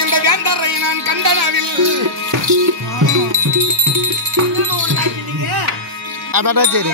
இந்த வேண்டரை நான் கண்டனவில் அதாடா சரி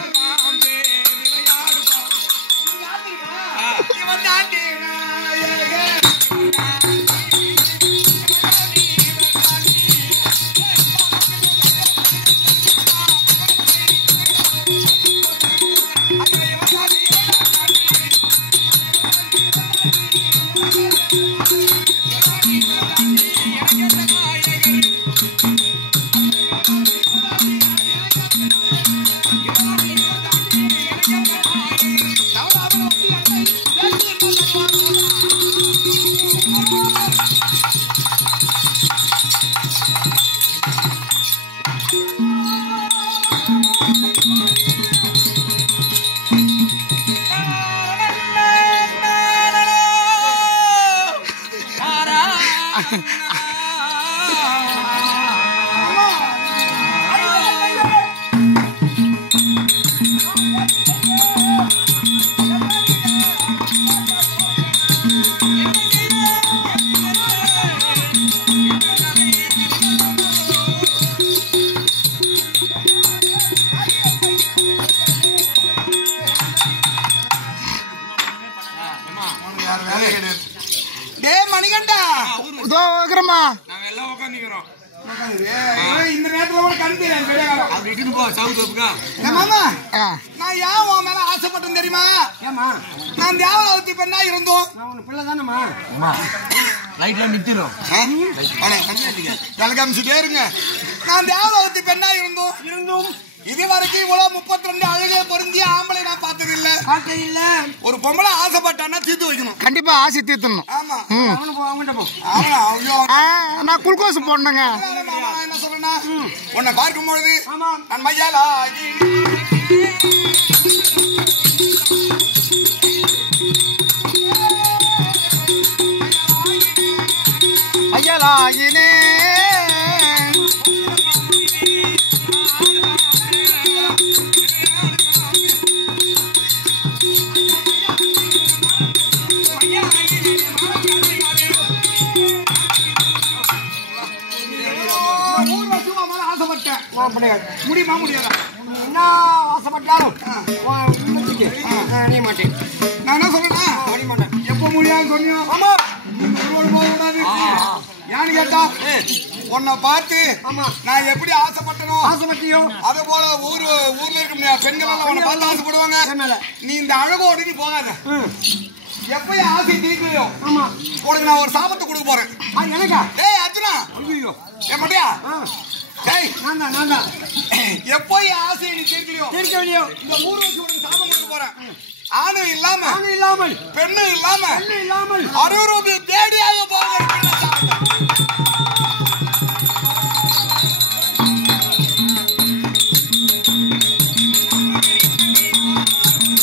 மணிகண்டா இதோ வைக்கிறோமா நாங்க எல்லாம் உட்காந்துக்கிறோம் இந்த நேரத்துல கண்டு மாமா நான் ஏன் உன் மேல ஆசைப்பட்டேன் தெரியுமா நான் தேவலாவதி பெண்ணா இருந்தோம் கலகாமிச்சுட்டே இருங்க நான் தேவலாவதி பெண்ணா இருந்தோம் இது வரைக்கும் இவ்வளவு 32 அழகே பொருந்திய ஆம்பளை நான் பார்த்தது இல்ல ஒரு பொம்பளை ஆசைப்பட்டான்னா தீர்த்து வைக்கணும் கண்டிப்பா ஆசை தீர்த்தணும் ஆமா நான் குளுக்கோஸ் போடணுங்க என்ன சொல்றேன்னா உன்னை பார்க்கும் பொழுது நான் மையாலா ஐயலாயினே முடியுமா முடியாதா என்ன ஆசைப்பட்டாலும் நீ மாட்டேன் நான் என்ன சொல்றேன்னா எப்ப முடியாது சொன்னியோ ஏன்னு கேட்டா உன்னை பார்த்து நான் எப்படி ஆசைப்பட்டனோ அதே போல ஊர்ல இருக்க பெண்கள் எல்லாம் உன்னை பார்த்து ஆசைப்படுவாங்க நீ இந்த அழகோடு நீ போகாத எப்ப ஆசை தீர்க்கலையோ உனக்கு நான் ஒரு சாபத்தை கொடுக்க போறேன் எனக்கா ஏய் அர்ஜுனா ஏன் மாட்டியா எப்போ ஆசையை நீ தீர்க்கலையோ இந்த 3 வருஷம் உனக்கு சாபம் கொடுக்க போறேன் ஆணும் இல்லாமல் பெண்ணும் இல்லாமல் 60